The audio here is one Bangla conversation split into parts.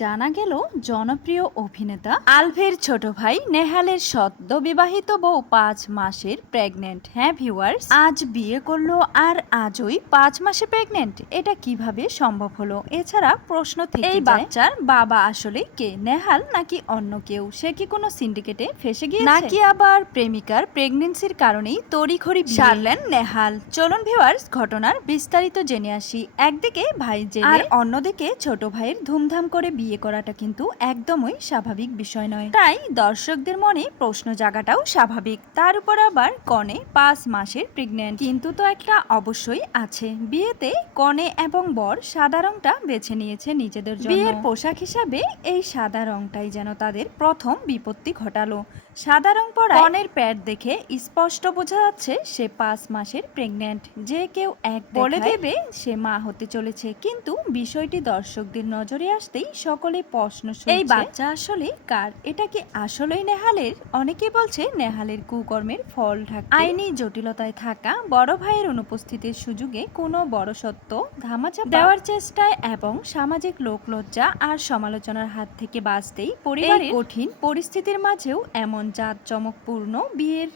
জানা গেল জনপ্রিয় অভিনেতা আলভের ছোট ভাই নেহালের সদ্য বিবাহিত বউ 5 মাসের প্রেগনেন্ট। হ্যাঁ ভিউয়ার্স, আজ বিয়ে করলো আর আজই 5 মাসে প্রেগনেন্ট। এটা কিভাবে সম্ভব হলো? এছাড়া প্রশ্ন থেকে এই বাচ্চার বাবা আসলে কে, নেহাল নাকি অন্য কেউ? সে কি কোনো সিন্ডিকেটে ফেসে গিয়েছে, নাকি আবার প্রেমিকার প্রেগনেন্সির কারণেই তড়িঘড়ি সারলেন নেহাল? চলুন ভিউয়ার্স, ঘটনার বিস্তারিত জেনে আসি। একদিকে ভাই জেলে আর অন্যদিকে ছোট ভাইয়ের ধুমধাম করে বিয়ে করাটা কিন্তু একদমই স্বাভাবিক বিষয় নয়। তাই দর্শকদের মনে প্রশ্ন জাগাটাও স্বাভাবিক। তার উপর আবার কনে 5 মাসের প্রেগনেন্ট। কিন্তু তো একটা অবশ্যই আছে, বিয়েতে কনে এবং বর সাদা রংটা বেছে নিয়েছে নিজেদের জন্য। বিয়ের পোশাক হিসাবে এই সাদা রংটাই যেন তাদের প্রথম বিপত্তি ঘটালো। সাদা রং পরা কনের প্যাড দেখে স্পষ্ট বোঝা যাচ্ছে সে 5 মাসের প্রেগনেন্ট। যে কেউ এক বলে দেবে সে মা হতে চলেছে, কিন্তু বিষয়টি দর্শকদের নজরে আসতেই সকলে প্রশ্ন শুনছে, এই বাচ্চা আসলে কার? এটা কি আসলেই নেহালের? অনেকে বলছে নেহালের কুকর্মের ফল ঢাকতে আইনি জটিলতায় থাকা বড় ভাইয়ের অনুপস্থিতির সুযোগে কোনো বড় সত্য ধামাচাপা দেওয়ার চেষ্টায় এবং সামাজিক লোকলজ্জা আর সমালোচনার হাত থেকে বাঁচতেই পরিবারের কঠিন পরিস্থিতির মাঝেও এমন জাঁকজমকপূর্ণ বিয়ের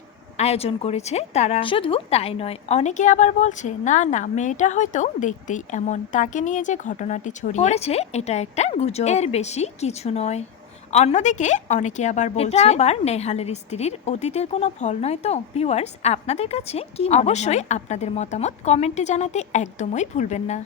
আয়োজন করেছে তারা। শুধু তাই নয়, অনেকে আবার বলছে না না, মেয়েটা হয়তো দেখতেই এমন, তাকে নিয়ে যে ঘটনাটি ছড়িয়ে পড়েছে এটা একটা গুজব, এর বেশি কিছু নয়। অন্যদিকে অনেকে আবার বলছে এটা আবার নেহালের স্ত্রীর অতীতের কোনো ফল নয় তো। ভিউয়ার্স, আপনাদের কাছে কি অবশ্যই আপনাদের মতামত কমেন্টে জানাতে একদমই ভুলবেন না।